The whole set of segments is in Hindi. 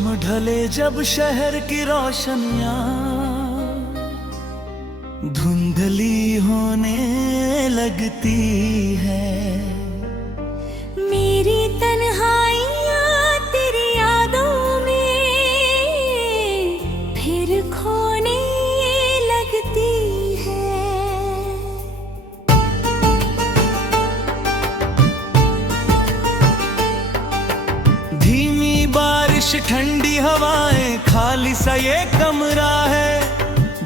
शाम ढले जब शहर की रोशनियां धुंधली होने लगती है, मेरी तन्हाइयाँ तेरी यादों में फिर खोने लगती है। धीमी बारिश ठंडी हवाएं खाली सा ये कमरा है,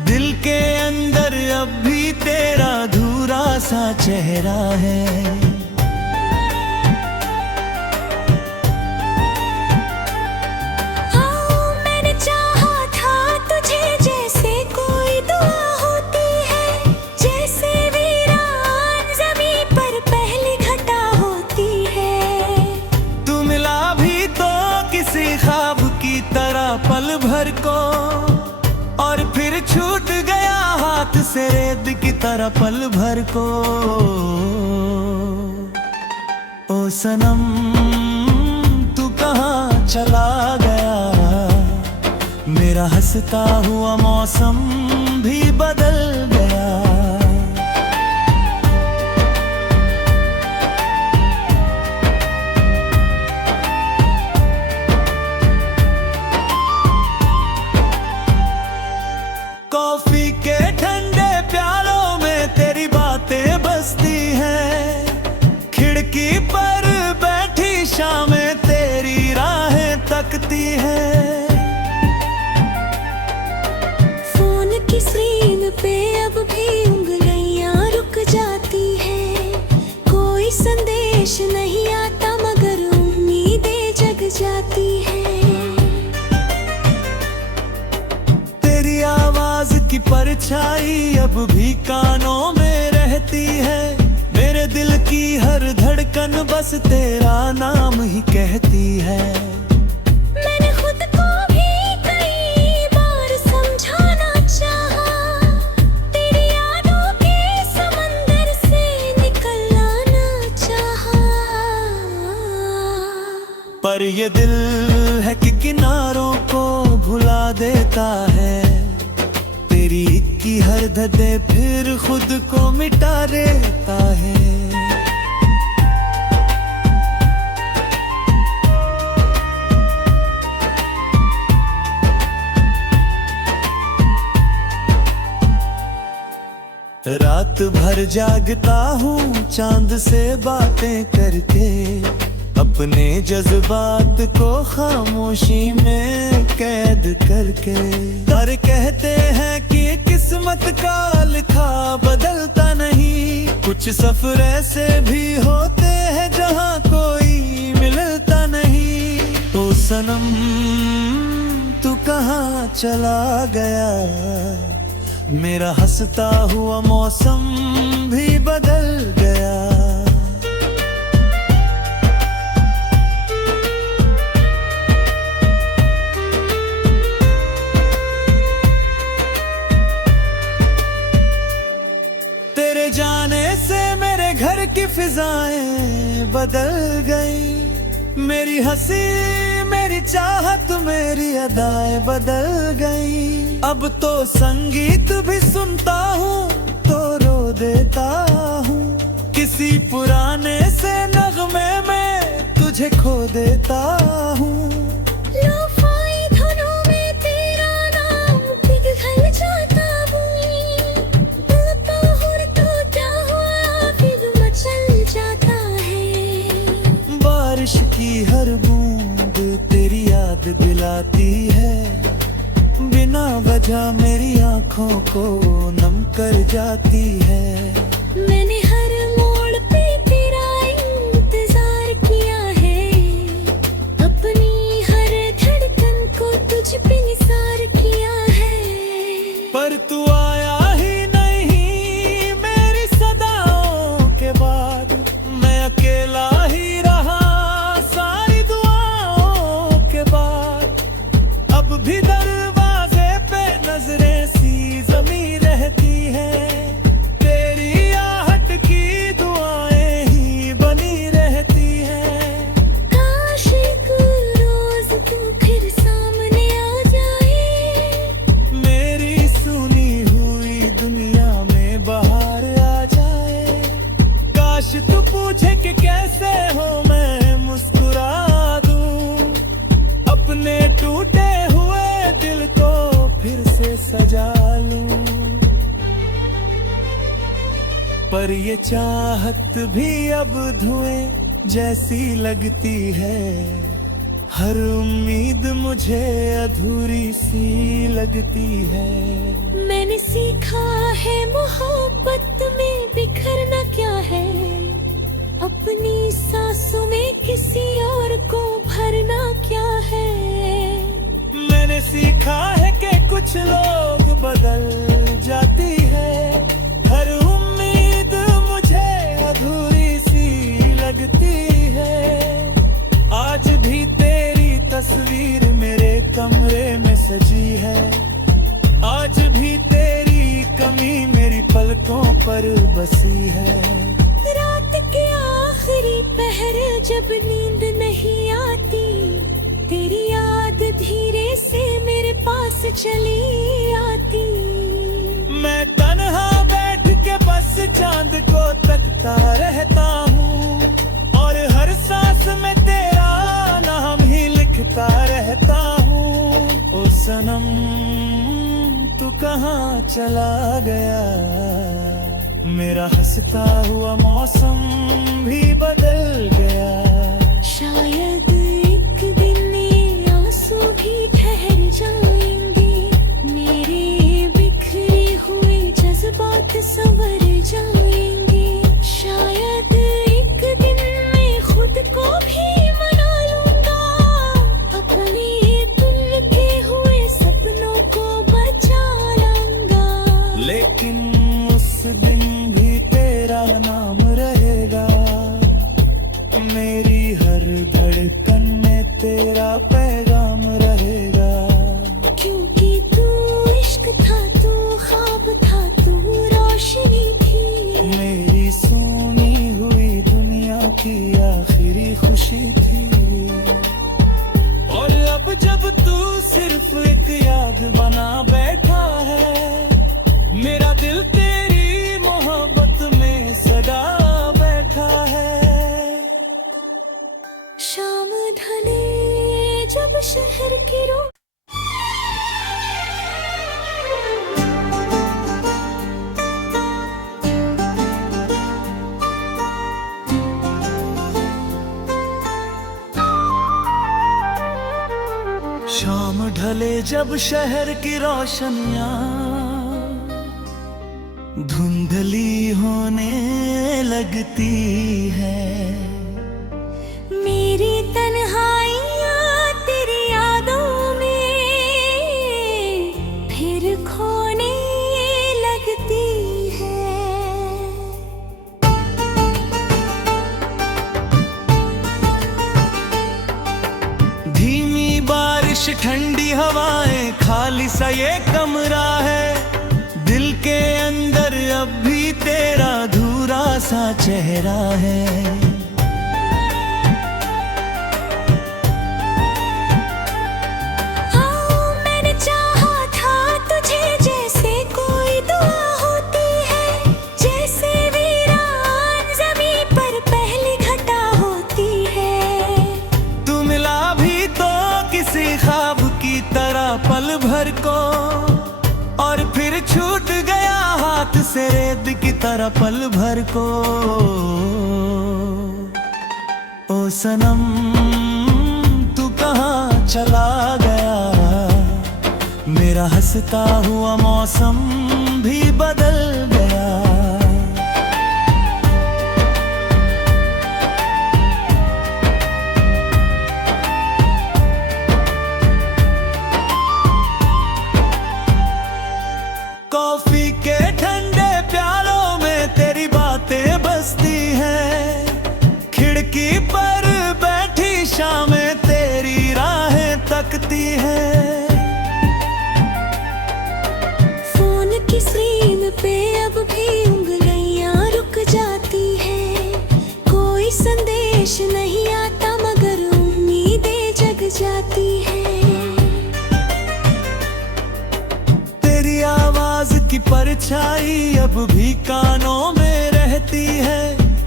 दिल के अंदर अब भी तेरा अधूरा सा चेहरा है। मैंने चाहा था तुझे जैसे कोई दुआ होती है, जैसे वीरान ज़मीं पर पहली घटा होती है। तू मिला भी तो किसी ख्वाब की तरह पल भर को, और फिर छूट गया हाथ से रेत की तरह पल भर को। ओ सनम तू कहाँ चला गया, मेरा हंसता हुआ मौसम भी बदल गया। कॉफी के ठंडे प्यालों में तेरी बातें बसती हैं, खिड़की पर बैठी शामें तेरी राहें तकती हैं। फोन की स्क्रीन पे अब भी उंगलियां रुक जाती हैं, कोई संदेश नहीं आता मगर उम्मीदें जग जाती हैं। तेरी आवाज की परछाई अब भी कानों में रहती है, मेरे दिल की हर धड़कन बस तेरा नाम ही कहती है। मैंने खुद को भी कई बार समझाना चाहा, तेरी यादों के समंदर से निकलना ना चाहा, पर ये दिल है कि किनारों को भुला देता है, तेरी की हर धड़े फिर खुद को मिटा देता है। रात भर जागता हूँ चांद से बातें करके, अपने जज्बात को खामोशी में कैद करके। तारे कहते हैं कि किस्मत का लिखा बदलता नहीं, कुछ सफर ऐसे भी होते हैं जहाँ कोई मिलता नहीं। ओ सनम तू कहाँ चला गया, मेरा हंसता हुआ मौसम भी बदल गया। तेरे जाने से मेरे घर की फिजाएं बदल गई, मेरी हंसी मेरी चाहत मेरी अदाएं बदल गई। अब तो संगीत भी सुनता हूँ तो रो देता हूँ, किसी पुराने से नगमे में तुझे खो देता हूँ। लोफाई धुनों में तेरा नाम पिघल जाता हूँ, तो हुर तो क्या हुआ फिर मचल जाता है। बारिश की हर बूंद तेरी याद दिलाती है, बिना वजह मेरी आंखों को नम कर जाती है। मैंने हर मोड़ पे तेरा इंतजार किया है, अपनी हर धड़कन को तुझ पे निसार किया है, पर तू आया ही नहीं मेरी सदाओं के बाद, मैं अकेला ही रहा सारी दुआओं के बाद। अब भी दरवाजे पे नजरें सी जमी रहती है, तेरी आहट की सजा लूं। पर ये चाहत भी अब धुएं जैसी लगती है, हर उम्मीद मुझे अधूरी सी लगती है। मैंने सीखा है मोहब्बत में बिखरना क्या है, अपनी सांसों में किसी और को भरना क्या है। मैंने सीखा है कि कुछ लोग बदल जाती है, हर उम्मीद मुझे अधूरी सी लगती है। आज भी तेरी तस्वीर मेरे कमरे में सजी है, आज भी तेरी कमी मेरी पलकों पर बसी है। रात के आखिरी पहर जब नींद नहीं आती, तेरी याद धीरे से मेरे पास चली आती। मैं तन्हा बैठ के बस चांद को तकता रहता हूँ, और हर सांस में तेरा नाम ही लिखता रहता हूँ। ओ सनम तू कहाँ चला गया, मेरा हंसता हुआ मौसम भी बदल गया। शायद एक दिन ये आंसू भी ठहर जाएंगे, मेरे बिखरे हुए जज्बात संवर जाएंगे। शायद एक दिन मैं खुद को भी मना लूंगा, अपने तुलके हुए सपनों को बचा लाऊंगा। लेकिन उस दिन भी तेरा नाम रहेगा, मेरी हर धड़कन में तेरा पैगाम रहेगा। क्योंकि तू इश्क था, तू ख्वाब था, तू रोशनी थी, मेरी सोनी हुई दुनिया की आखिरी खुशी थी। और अब जब तू सिर्फ एक याद बना बैठा है, मेरा दिल तेरी मोहब्बत में सदा बैठा है। शाम ढले जब शहर की रो शाम ढले जब शहर की रोशनियां धुंधली होने लगती है, मेरी तन्हाइयाँ तेरी यादों में फिर खोने लगती है। धीमी बारिश ठंडी हवाएं खाली सा ये कमरा है, दिल के अंदर अब भी तेरा अधूरा सा चेहरा है। मैंने चाहा था तुझे जैसे कोई दुआ होती है, जैसे वीरान ज़मीं पर पहली घटा होती है। तू मिला भी तो किसी ख्वाब की तरह पल भर को, और फिर छूट गया हाथ से रेत की तरह पल भर को। ओ सनम तू कहाँ चला गया, मेरा हंसता हुआ मौसम भी बदल गया। कॉफी के ठंडे प्यालों में तेरी बातें बसती हैं, खिड़की पर बैठी शामें तेरी राहें तकती हैं। फोन की स्क्रीन पे अब भी उंगलियां रुक जाती हैं, कोई संदेश नहीं आता मगर उम्मीदें जग जाती हैं। तेरी आवाज की परछाई अब भी कानों में रहती है,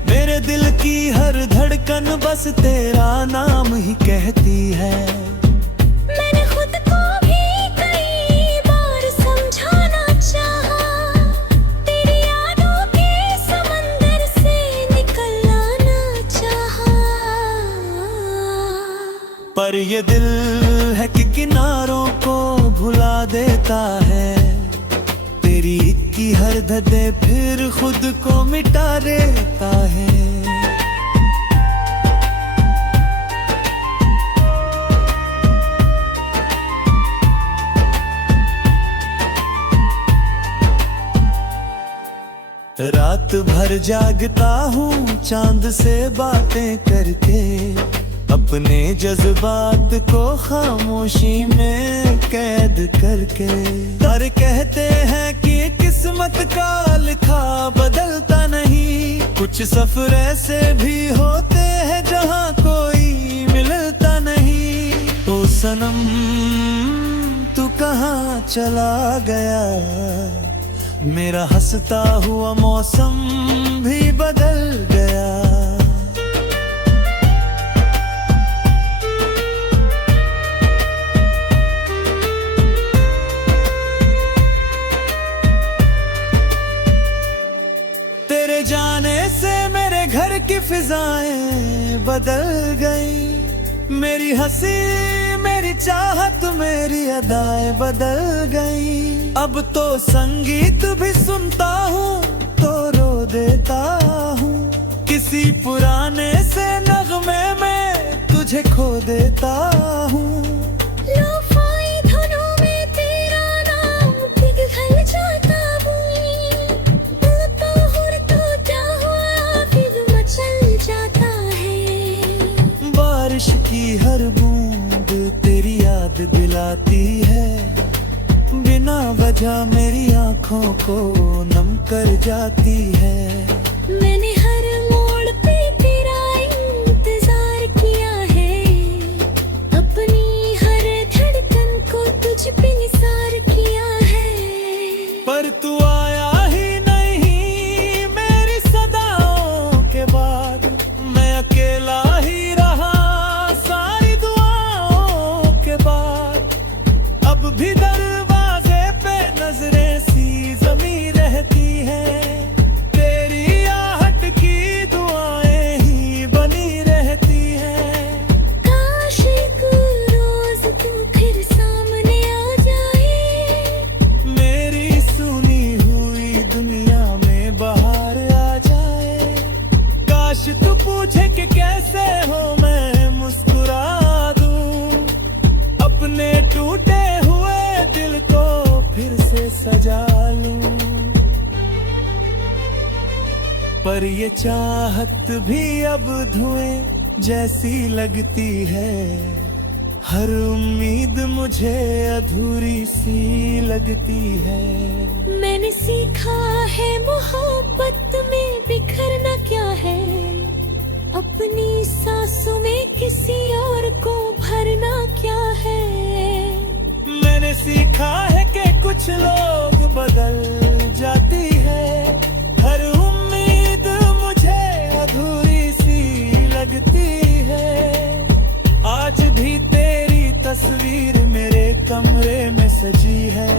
मेरे दिल की हर धड़कन बस तेरा नाम ही कहती है। मैंने खुद को भी कई बार समझा धधे फिर खुद को मिटा देता है। रात भर जागता हूँ चांद से बातें करके, अपने जज्बात को खामोशी में कैद करके। तारे कहते हैं कि किस्मत का लिखा बदलता नहीं, कुछ सफर ऐसे भी होते हैं जहाँ कोई मिलता नहीं। ओ सनम तू कहाँ चला गया, मेरा हंसता हुआ मौसम भी बदल गया। तेरे जाने से मेरे घर की फिजाएं बदल गई, मेरी हंसी मेरी चाहत मेरी अदाएं बदल गई। अब तो संगीत भी सुनता हूँ तो रो देता हूँ, किसी पुराने से नगमे में तुझे खो देता हूँ। लोफाई धुनों में तेरा नाम पिघल जाता हूँ, तो हुर तो क्या हुआ फिर मचल जाता है। बारिश की हर बूंद तेरी याद दिलाती है, बिना वजह मेरी आंखों को नम कर जाती है। मैंने हर मोड़ पे तेरा इंतजार किया है, अपनी हर धड़कन को तुझ पे निसार किया है। पर तू आया ही नहीं मेरी सदाओं के बाद, मैं अकेला ही रहा सारी दुआओं के बाद। अब भी दरवाजे पे नजरें सी जमी रहती है, तेरी आहट की दुआएं ही बनी रहती है। काश एक रोज तू फिर सामने आ जाए, मेरी सुनी हुई दुनिया में बाहर आ जाए। काश तू पूछे कि कैसे हो मैं मुस्कुरा दूं, अपने टूटे हुए दिल को फिर से सजा लूं। पर ये चाहत भी अब धुएं जैसी लगती है, हर उम्मीद मुझे अधूरी सी लगती है। मैंने सीखा है मोहब्बत में बिखरना क्या है, अपनी सांसों में किसी और को भरना क्या है। मैंने सीखा है कि कुछ लोग बदल जाती है, हर उम्मीद मुझे अधूरी सी लगती है। आज भी तेरी तस्वीर मेरे कमरे में सजी है,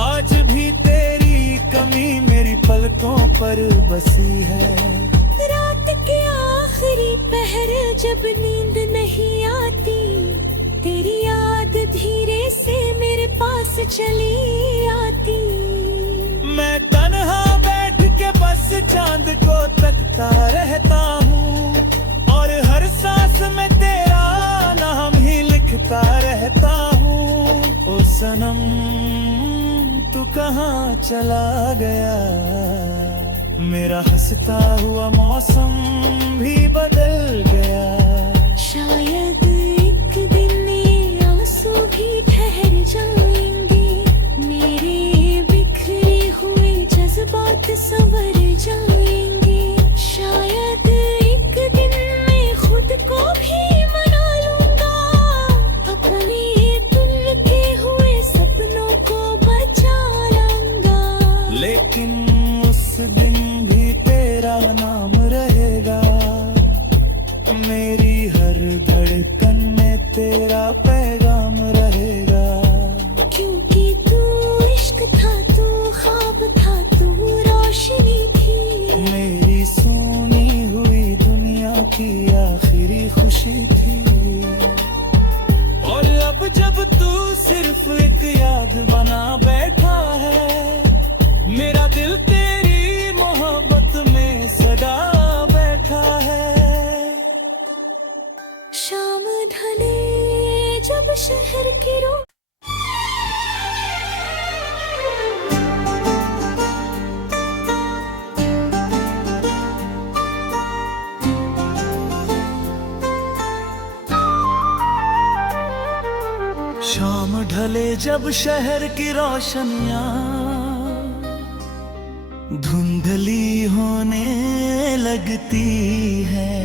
आज भी तेरी कमी मेरी पलकों पर बसी है। रात के आखिरी पहर जब नींद नहीं आती, तेरी याद धीरे से मेरे पास चली आती। मैं तन्हा बैठ के बस चांद को तकता रहता हूँ, और हर सांस में तेरा नाम ही लिखता रहता हूँ। ओ सनम तू कहाँ चला गया, मेरा हंसता हुआ मौसम भी बदल गया। शायद एक दिन ये आंसू भी ठहर जाएंगे, मेरे बिखरे हुए जज्बात संवर जाएंगे। शायद एक दिन मैं खुद को भी मना लूंगा, अपने टूटे हुए सपनों को बचा लाऊंगा। लेकिन उस दिन भी तेरा नाम रहेगा, मेरी हर धड़कन में तेरा शाम ढले जब शहर की रोशनियां धुंधली होने लगती है,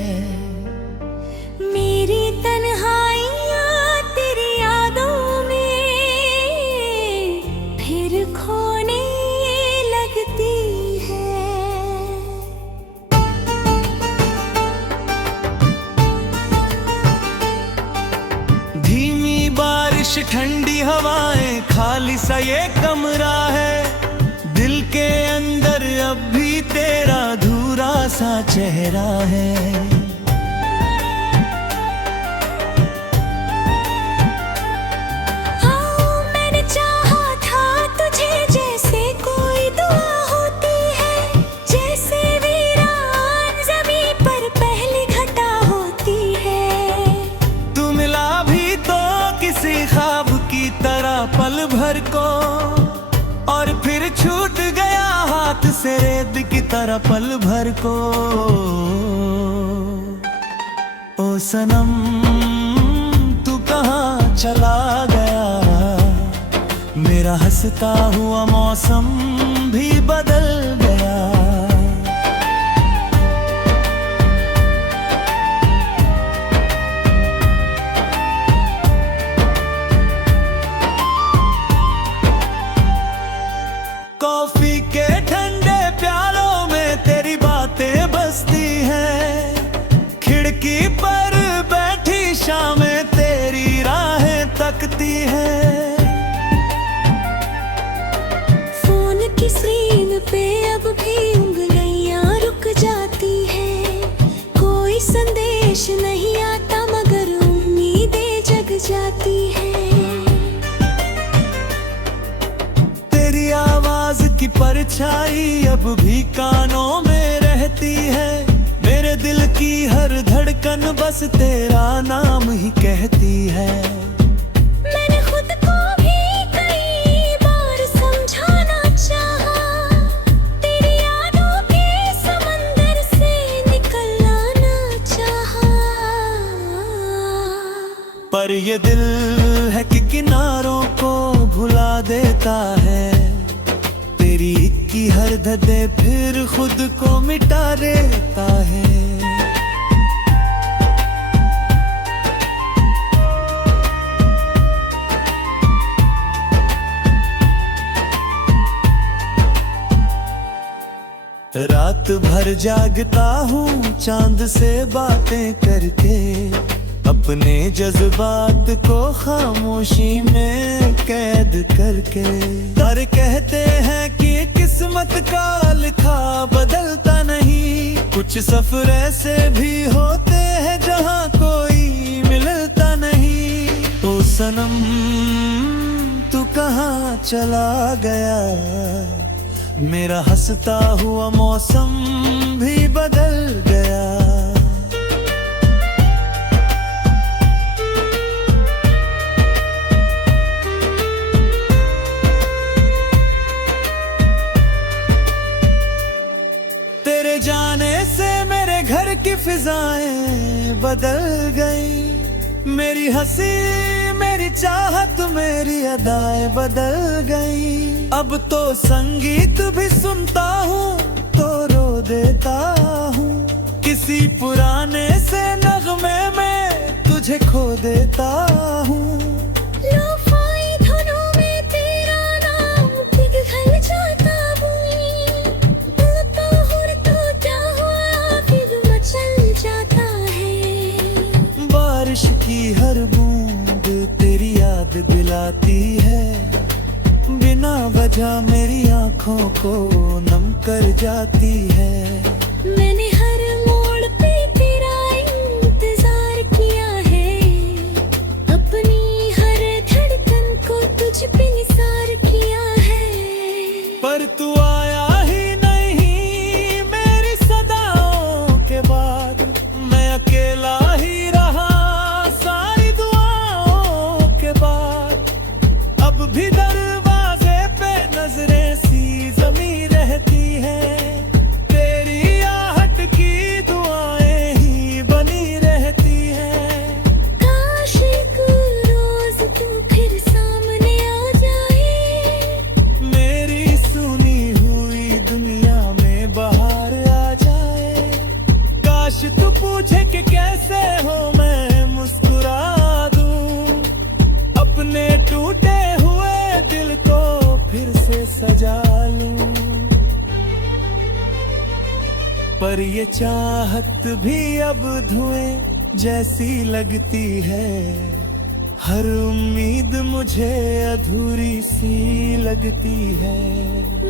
मेरी तन्हाइयाँ तेरी यादों में फिर खोने लगती है। धीमी बारिश ठंडी हवाएं खाली सा ये कमरा है, दिल के अंदर अब भी तेरा अधूरा सा चेहरा है। मैंने चाहा था तुझे जैसे कोई दुआ होती है, जैसे वीरान ज़मीं पर पहली घटा होती है। तू मिला भी तो किसी ख्वाब की तरह पल भर को, और फिर छूट गया हाथ से रेत की तरह पल भर को। ओ सनम तू कहाँ चला गया, मेरा हंसता हुआ मौसम भी बदल गया। कॉफी के ठंडे प्यालों में तेरी बातें बसती हैं, खिड़की पर बैठी शामें तेरी राहें तकती हैं। फोन की स्क्रीन पे अब भी उंगलियां रुक जाती हैं, कोई संदेश नहीं आता मगर उम्मीदें जग जाती हैं। तेरी आवाज की परछाई अब भी कानों में रहती है, मेरे दिल की हर धड़कन बस तेरा नाम ही कहती है। मैंने खुद को भी कई बार समझाना चाहा, तेरी यादों के समंदर से निकलना ना चाहा, पर ये दिल है कि किनारों को भुला देता है, तेरी की हर धड़े फिर खुद को मिटा देता है। रात भर जागता हूँ चांद से बातें करके, अपने जज्बात को खामोशी में कैद करके। तारे कहते हैं कि किस्मत का लिखा बदलता नहीं, कुछ सफर ऐसे भी होते हैं जहाँ कोई मिलता नहीं। ओ सनम तू कहाँ चला गया, मेरा हंसता हुआ मौसम भी बदल गया। तेरे जाने से मेरे घर की फिजाएं बदल गई, मेरी हंसी मेरी चाहत मेरी अदाएं बदल गई। अब तो संगीत भी सुनता हूँ तो रो देता हूँ, किसी पुराने से नगमे में तुझे खो देता हूँ। लोफाई धुनों में तेरा नाम पिघल जाता हूँ, तो हुर तो क्या हुआ फिर मचल जाता है। बारिश की हर बूंद तेरी याद दिलाती है, बिना वजह मेरी आंखों को नम कर जाती है। मैंने हर मोड़ पे तेरा इंतजार किया है, अपनी हर धड़कन को तुझ पे निसार किया है, पर तू आया ही नहीं मेरी सदाओं के बाद, मैं अकेला ही रहा सारी दुआओं के बाद। अब भी दरवाजे पे नजरें सी जमी रहती है, तेरी आहट की दुआएं ही बनी रहती है। काश एक रोज तू फिर सजा लूं, पर ये चाहत भी अब धुएं जैसी लगती है। हर उम्मीद मुझे अधूरी सी लगती है।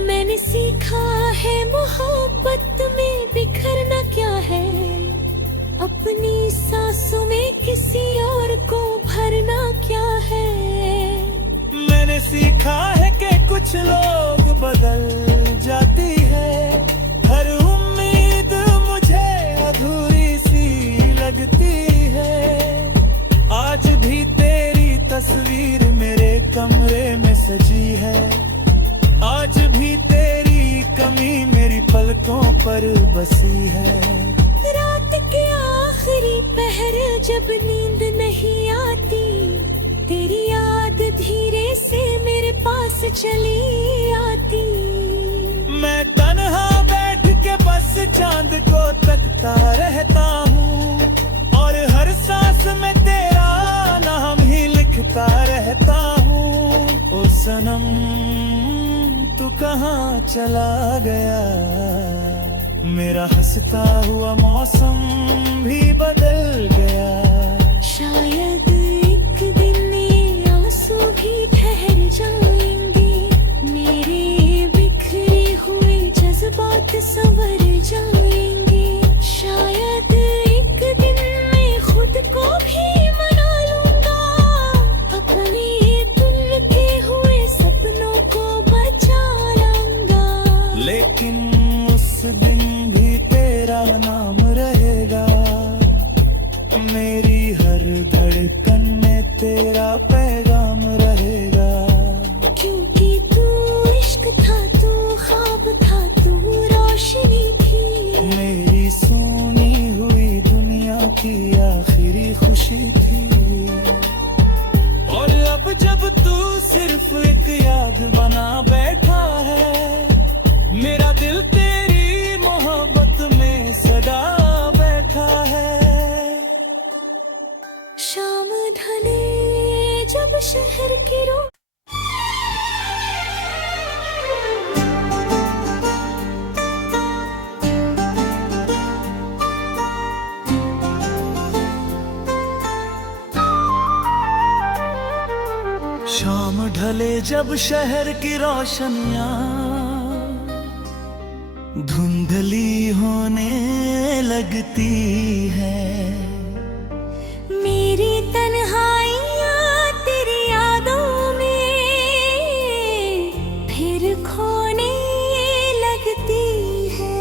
मैंने सीखा है मोहब्बत में बिखरना क्या है, अपनी सांसों में किसी और को भरना क्या है। मैंने सीखा है कि कुछ लोग बदल जाती है, हर उम्मीद मुझे अधूरी सी लगती है। आज भी तेरी तस्वीर मेरे कमरे में सजी है, आज भी तेरी कमी मेरी पलकों पर बसी है। रात के आखिरी पहर जब नींद नहीं आती, तेरी याद धीरे से मेरे पास चली आती। मैं तन्हा बैठ के बस चांद को तकता रहता हूँ, और हर सांस में तेरा नाम ही लिखता रहता हूँ। ओ सनम तू कहाँ चला गया, मेरा हंसता हुआ मौसम भी बदल गया। शायद एक दिन ये आंसू भी ठहर जाएंगे, मेरे बिखरे हुए जज्बात संवर जाएंगे। शायद एक दिन मैं खुद को भी मना लूंगा, अपने तुलते हुए सपनों को बचा लाऊंगा। लेकिन उस दिन भी तेरा नाम रहेगा, मेरी हर धड़कन में तेरा पैगाम रहेगा। क्योंकि तू इश्क था, तू ख्वाब था, तू रोशनी थी, मेरी सोनी हुई दुनिया की आखिरी खुशी थी। और अब जब तू सिर्फ एक याद बना बैठा है, मेरा दिल तेरी मोहब्बत में सदा बैठा है। शाम ढले जब शहर की रो शाम ढले जब शहर की रोशनियां धुंधली होने लगती है, मेरी तन्हाइयाँ तेरी यादों में फिर खोने लगती है।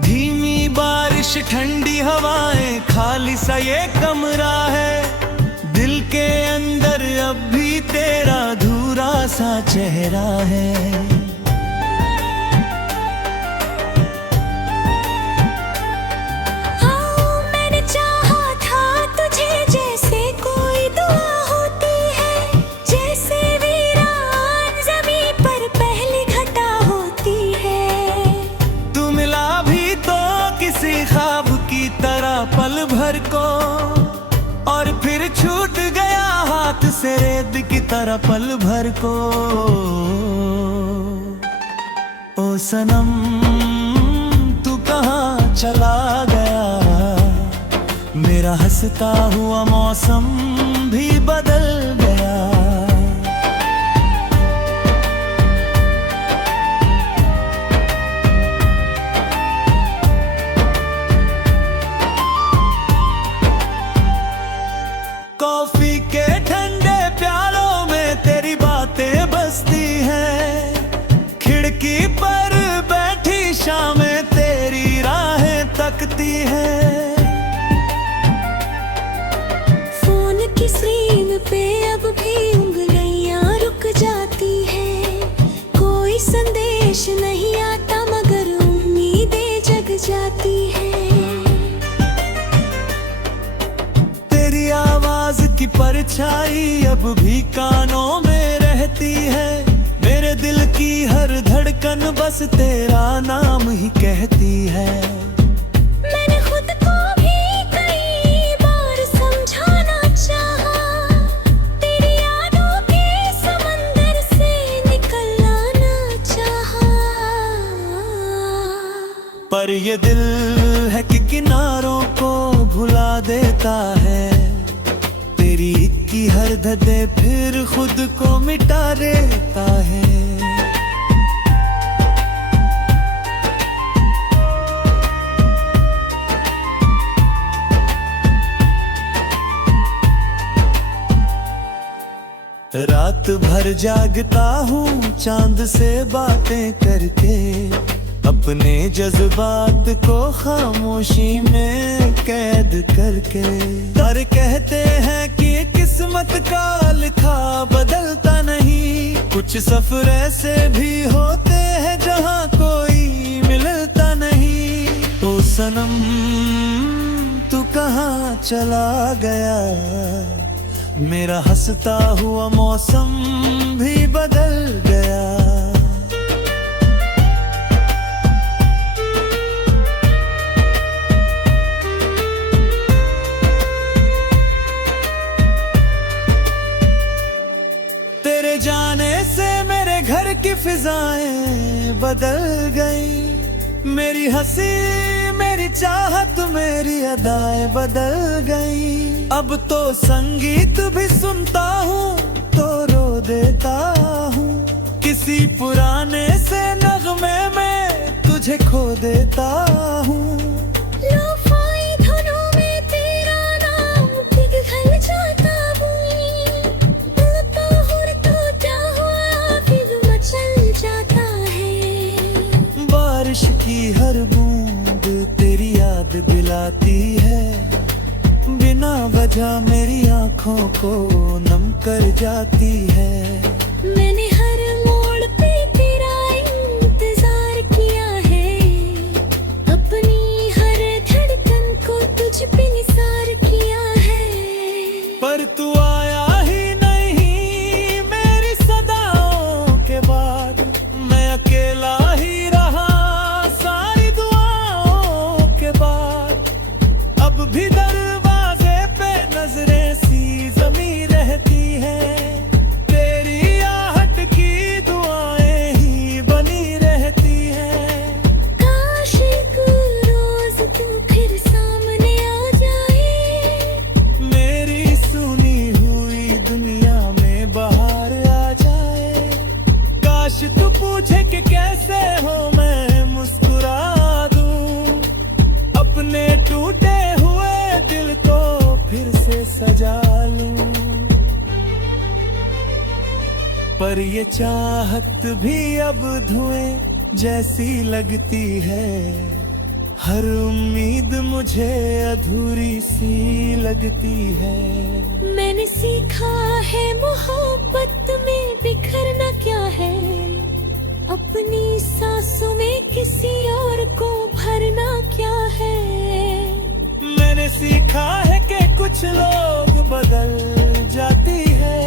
धीमी बारिश ठंडी हवाएं खाली सा ये कमरा है, दिल के अंदर अब भी तेरा अधूरा सा चेहरा है। मैंने चाहा था तुझे जैसे कोई दुआ होती है, जैसे वीरान ज़मीं पर पहली घटा होती है। तू मिला भी तो किसी ख्वाब की तरह पल भर को, और फिर छूट गया हाथ से रेत की तरह पल भर को। ओ सनम तू कहाँ चला गया, मेरा हंसता हुआ मौसम भी बदल गया। कॉफी के ठंडे प्यालों में तेरी बातें बसती हैं, खिड़की पर बैठी शामें तेरी राहें तकती हैं। फोन की स्क्रीन पे अब भी उंगलियां रुक जाती हैं, कोई संदेश नहीं आता मगर उम्मीदें जग जाती हैं। तेरी आवाज की परछाई अब भी कानों में रहती है, मेरे दिल की हर धड़कन बस तेरा नाम ही कहती है। मैंने खुद को भी कई बार समझा दर्द दे फिर खुद को मिटा देता है। रात भर जागता हूँ चांद से बातें करके, अपने जज्बात को खामोशी में कैद करके। तारे कहते हैं कि किस्मत का लिखा बदलता नहीं, कुछ सफर ऐसे भी होते हैं जहाँ कोई मिलता नहीं। ओ सनम तू कहाँ चला गया, मेरा हंसता हुआ मौसम भी बदल गया। तेरे जाने से मेरे घर की फिजाएं बदल गई, मेरी हंसी मेरी चाहत मेरी अदाएं बदल गई। अब तो संगीत भी सुनता हूँ तो रो देता हूँ, किसी पुराने से नगमे में तुझे खो देता हूँ। लोफाई धुनों में तेरा नाम पिघल जाता हूँ, तो हुर तो क्या हुआ फिर मचल जाता है। बारिश की हर बूंद तेरी याद दिलाती है, बिना वजह मेरी आँखों को नम कर जाती है। मैंने हर मोड़ पे तेरा इंतजार किया है, अपनी हर धड़कन को तुझ पे निसार किया है। पर तू आया ही नहीं मेरी सदाओं के बाद, मैं अकेला ही रहा सारी दुआओं के बाद। अब भी दरवाजे पे नजरें सी जमी रहती है, तेरी आहट की दुआएं ही बनी रहती है। काश एक रोज तू फिर सामने आ जाए, मेरी सुनी हुई दुनिया में बाहर आ जाए। काश तू पूछे कि कैसे हो मैं मुस्कुरा दूं, अपने टूटे हुए दिल को फिर से सजा लूं। पर ये चाहत भी अब धुएं जैसी लगती है, हर उम्मीद मुझे अधूरी सी लगती है। मैंने सीखा है मोहब्बत में बिखरना क्या है, अपनी सांसों में किसी और को भरना क्या है। मैंने सीखा है कि कुछ लोग बदल जाती है,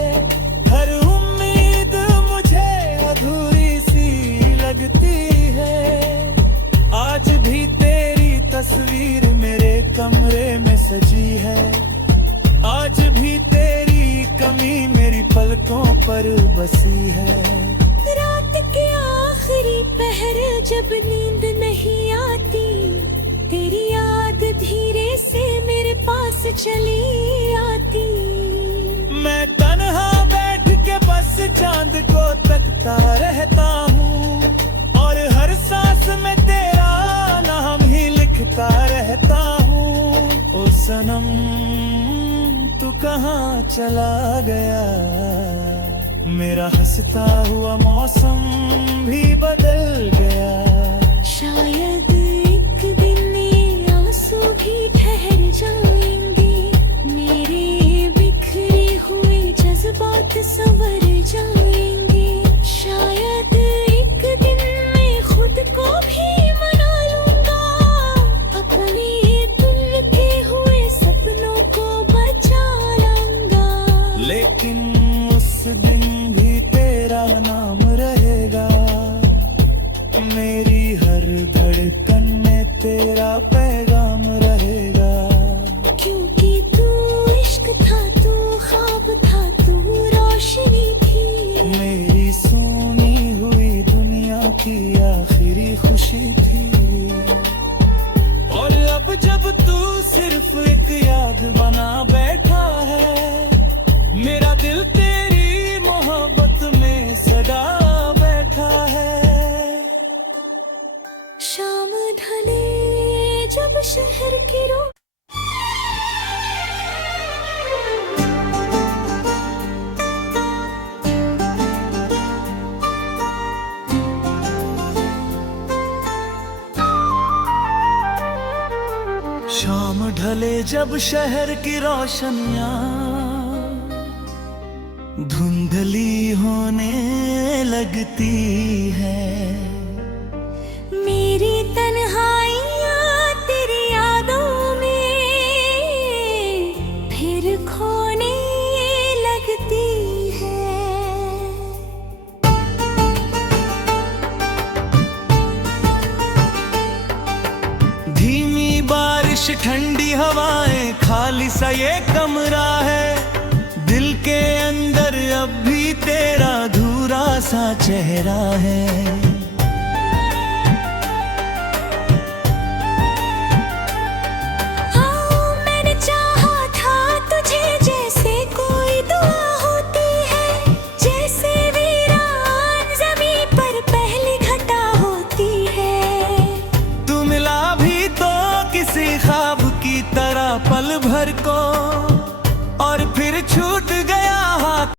हर उम्मीद मुझे अधूरी सी लगती है। आज भी तेरी तस्वीर मेरे कमरे में सजी है, आज भी तेरी कमी मेरी पलकों पर बसी है। रात के आखिरी पहर जब नींद नहीं आती, तेरी याद धीरे से मेरे पास चली आती। मैं तन्हा बैठ के बस चांद को तकता रहता हूँ, और हर सांस में तेरा नाम ही लिखता रहता हूँ। ओ सनम तू कहाँ चला गया, मेरा हंसता हुआ मौसम भी बदल गया। शायद एक दिन ये आंसू भी ठहर जाएंगे, मेरे बिखरे हुए जज्बात संवर जाएंगे। शायद एक दिन मैं खुद को भी मना लूंगा, अपने टूटे हुए सपनों को बचा लाऊंगा। लेकिन उस दिन भी तेरा नाम रहेगा, मेरी हर धड़कन में तेरा शाम ढले जब शहर की रोशनियां धुंधली होने लगती है, मेरी तन्हाइयाँ तेरी यादों में फिर खोने लगती है। धीमी बारिश ठंडी हवाएं खाली सा ये कमरा है, दिल के अंदर अब भी तेरा अधूरा सा चेहरा है। हाँ, मैंने चाहा था तुझे जैसे कोई दुआ होती है, जैसे वीरान ज़मीं पर पहली घटा होती है। तू मिला भी तो किसी ख्वाब की तरह पल भर को